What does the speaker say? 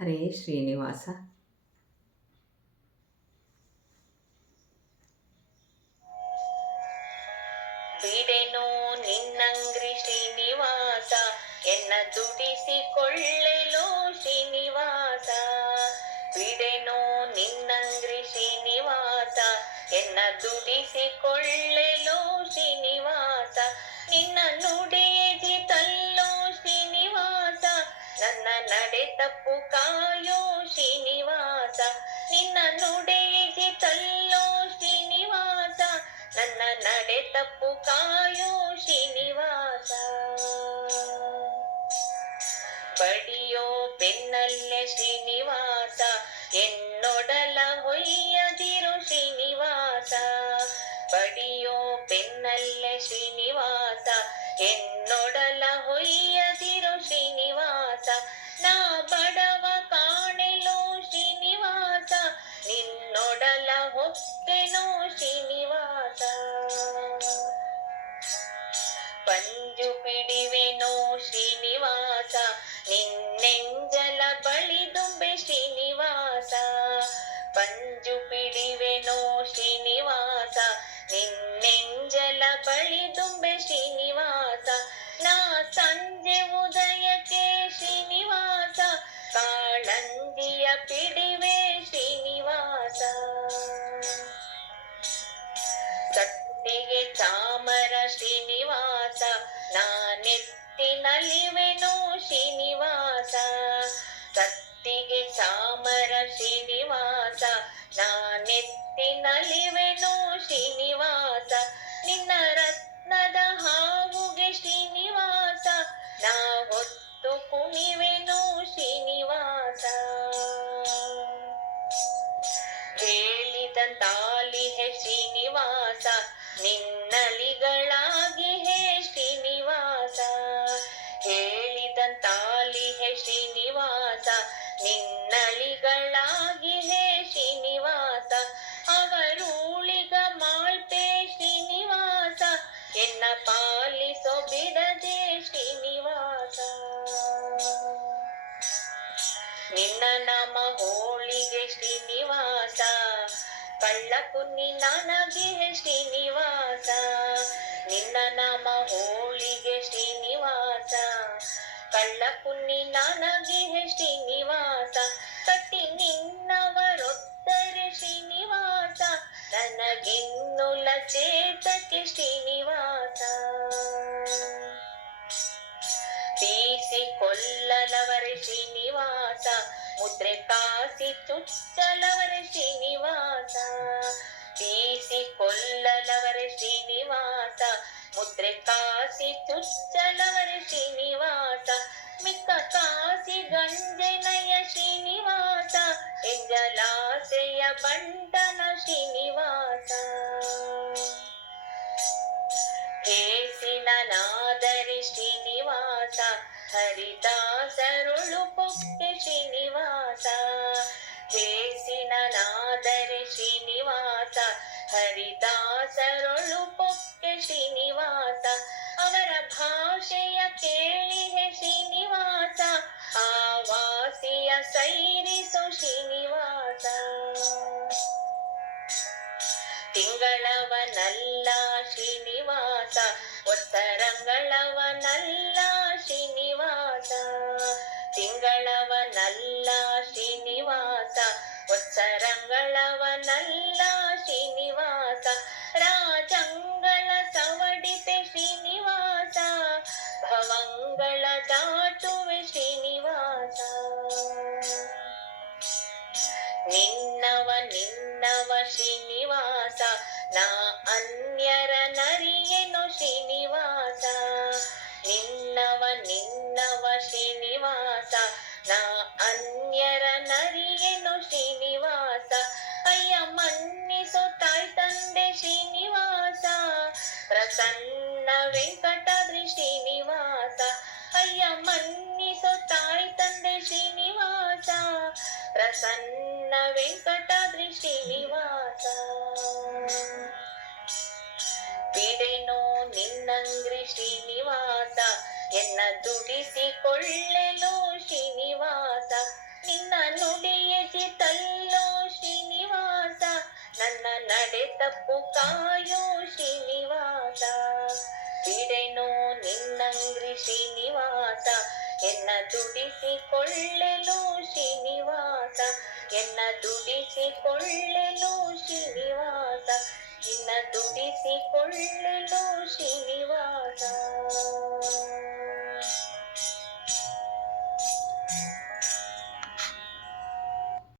ಹರೇ ಶ್ರೀನಿವಾಸ. ಬಿಡೆನೋ ನಿನ್ನಂಗ್ರಿ ಶ್ರೀನಿವಾಸ, ಎನ್ನ ದುಡಿಸಿಕೊಳ್ಳೆಲೋ ಶ್ರೀನಿವಾಸ. ಬಿಡೆನೋ ನಿನ್ನಂಗ್ರಿ ಶ್ರೀನಿವಾಸ, ಎನ್ನ ದುಡಿಸಿಕೊಳ್ಳೆಲೋ ಶ್ರೀನಿವಾಸ. ನಿನ್ನ ನುಡಿಯಿತಲ್ಲೋ ಶ್ರೀನಿವಾಸ, ನನ್ನ ನಡೆ ತಪ್ಪು ಕಾಯೋ ಶ್ರೀನಿವಾಸ. ನಿನ್ನ ನುಡಿಯಿತಲ್ಲೋ ಶ್ರೀನಿವಾಸ, ನನ್ನ ನಡೆ ತಪ್ಪು ಕಾಯೋ ಶ್ರೀನಿವಾಸ. ಬಡಿಯೋ ಬೆನ್ನಲ್ಲೇ ಶ್ರೀನಿವಾಸ, ಎನ್ನೊಡಲ ಹೊಯ್ಯದಿರು ಶ್ರೀನಿವಾಸ. ಬಡಿಯೋ ಬೆನ್ನಲ್ಲೇ ಶ್ರೀನಿವಾಸ, ಎನ್ನೊಡಲ ಹೊಯ್ಯದಿರು ಶ್ರೀನಿವಾಸ. ನಾ ಬಡವ ಕಾಣೆಲೋ ಶ್ರೀನಿವಾಸ, ನಿನ್ನೊಡಲ ಹೊಕ್ಕೆನೋ ಶ್ರೀನಿವಾಸ. ಪಂಜು ಪಿಡಿವೆನೋ ಶ್ರೀನಿವಾಸ, ನಿನ್ನೆಂಜಲ ಬಳಿದುಂಬೆ ಶ್ರೀನಿವಾಸ. ಪಂಜು ಪಿಡಿವೆನೋ ಶ್ರೀನಿವಾಸ, ನಿನ್ನೆಂಜಲ ಬಳಿದುಂಬೆ ಶ್ರೀನಿವಾಸ. ನಾ ಸಂಜೆ ಉದಯಕ್ಕೆ ಶ್ರೀನಿವಾಸ, ಕಾಳಂಜಿಯ ಪಿಡಿವೆ ಶ್ರೀನಿವಾಸ. ಸತ್ತಿಗೆ ಚಾಮರ ಶ್ರೀನಿವಾಸ, ನಾನೆತ್ತಿನಲಿವೆನೋ ಶ್ರೀನಿವಾಸ. ಸತ್ತಿಗೆ ಚಾಮರ ಶ್ರೀನಿವಾಸ, ನಾನೆತ್ತಿನಲಿವೆನೋ ಶ್ರೀನಿವಾಸ. ನಿನ್ನ ರತ್ನದ ಹಾವುಗೆ ಶ್ರೀನಿವಾಸ, ನಾ ಹೊತ್ತು ಕುಣಿವೆನೋ ಶ್ರೀನಿವಾಸ. ಹೇಳಿದಂತಾಲಿ ಹೇ ಶ್ರೀನಿವಾಸ, ನಿನ್ನಲಿಗಳಾಗಿ ಹೇ ಶ್ರೀನಿವಾಸ. ಹೇಳಿದಂತಾಲಿ ಹೇ ಶ್ರೀನಿವಾಸ, ನಿನ್ನಲಿಗಳಾಗಿ ಹೇ ಶ್ರೀನಿವಾಸ. ಅವರೂಳಿಗ ಮಾಳ್ಪೆ ಶ್ರೀನಿವಾಸ, ಎನ್ನ ಪಾಲಿಸೋ ಬಿಡದೆ ಶ್ರೀನಿವಾಸ. ನಿನ್ನ ನಾಮ ಹೋಳಿಗೆ ಶ್ರೀನಿವಾಸ, ಕಳ್ಳ ಕುನ್ನಿ ನನಗೆ ಶ್ರೀನಿವಾಸ. ನಿನ್ನ ನಾಮ ಹೋಳಿಗೆ ಶ್ರೀನಿವಾಸ, ಕಳ್ಳ ಕುನ್ನಿ ನನಗೆ ಶ್ರೀನಿವಾಸ. ಕಟ್ಟಿ ನಿನ್ನವರೊತ್ತರೆ ಶ್ರೀನಿವಾಸ, ನನಗಿನ್ನುಲ ಚೇತಕ್ಕೆ ಶ್ರೀನಿವಾಸ. ಬೀಸಿ ಕೊಲ್ಲಲವರೆ ಶ್ರೀನಿವಾಸ, ಮುದ್ರೆ ಕಾಸಿ ಚುಚ್ಚಲವರೆ ಶ್ರೀನಿವಾಸ. ಬೀಸಿ ಕೊಲ್ಲಲವರೆ ಶ್ರೀನಿವಾಸ, ಮುದ್ರೆ ಕಾಸಿ ಚುಚ್ಚಲವರೆ ಶ್ರೀನಿವಾಸ. ಮಿಕ್ಕ ಕಾಸಿ ಗಂಜನಯ ಶ್ರೀನಿವಾಸ, ಎಂಜಲಾಸೆಯ ಬಂಟನ ಶ್ರೀನಿವಾಸ. ಹೇಸಿನನಾದರೆ ಶ್ರೀನಿವಾಸ, ಹರಿದಾಸರುಳು ಪೊಕ್ಕೆ ಶ್ರೀನಿವಾಸ. ಹೇಸಿನನಾದರೆ ಶ್ರೀನಿವಾಸ, ಹರಿದಾಸರುಳು ಪೊಕ್ಕೆ ಶ್ರೀನಿವಾಸ. ಅವರ ಭಾಷೆಯ ಕೇಳಿ ಹೇ ಶ್ರೀನಿವಾಸ, ಆ ವಾಸಿಯ ಸೈರಿಸೋ ಶ್ರೀನಿವಾಸ. ತಿಂಗಳವನಲ್ಲ ಶ್ರೀನಿವಾಸ, ಒತ್ತರಂಗಳವನಲ್ಲ ಶ್ರೀನಿವಾಸ. ತಿಂಗಳವನಲ್ಲ ಶ್ರೀನಿವಾಸ, ಒತ್ತರಂಗಳವನಲ್ಲ ಶ್ರೀನಿವಾಸ. ರಾಜಂಗಳ ಸವಡಿತೆ ಶ್ರೀನಿವಾಸ, ಭವಂಗಳ ದಾಟುವೆ ಶ್ರೀನಿವಾಸ. ನಿನ್ನವ ಶ್ರೀನಿವಾಸ, ನಾ ಅನ್ಯರ ನರಿಯೆನೋ ಶ್ರೀನಿವಾಸ. ನಿನ್ನವ ಶ್ರೀನಿವಾಸ, ನಾ ಅನ್ಯರ ನರಿಯೆನೋ ಶ್ರೀನಿವಾಸ. ಅಯ್ಯ ಮನ್ನಿಸೋ ತಾಯ್ ತಂದೆ ಶ್ರೀನಿವಾಸ, ಪ್ರಸನ್ನ ವೆಂಕಟಾದ್ರಿ ಶ್ರೀನಿವಾಸ. ಅಯ್ಯ ಮನ್ನಿಸೋ ತಾಯ್ ತಂದೆ ಶ್ರೀನಿವಾಸ, ಪ್ರಸನ್ನ ವೆಂಕಟಾದ್ರಿ ಶ್ರೀನಿವಾಸ. ಬಿಡೆನೋ ನಿನ್ನಂಗ್ರಿ ಶ್ರೀನಿವಾಸ, ಎನ್ನ ದುಡಿಸಿಕೊಳ್ಳೆಲೋ ಶ್ರೀನಿವಾಸ. ನಿನ್ನ ತಪ್ಪು ಕಾಯೋ ಶ್ರೀನಿವಾಸ. ಬಿಡೆನೋ ನಿನ್ನಂಗ್ರಿ ಶ್ರೀನಿವಾಸ, ಎನ್ನ ದುಡಿಸಿಕೊಳ್ಳೆನು ಶ್ರೀನಿವಾಸ, ಎನ್ನ ದುಡಿಸಿಕೊಳ್ಳೆನು ಶ್ರೀನಿವಾಸ, ಎನ್ನ ದುಡಿಸಿಕೊಳ್ಳೆನು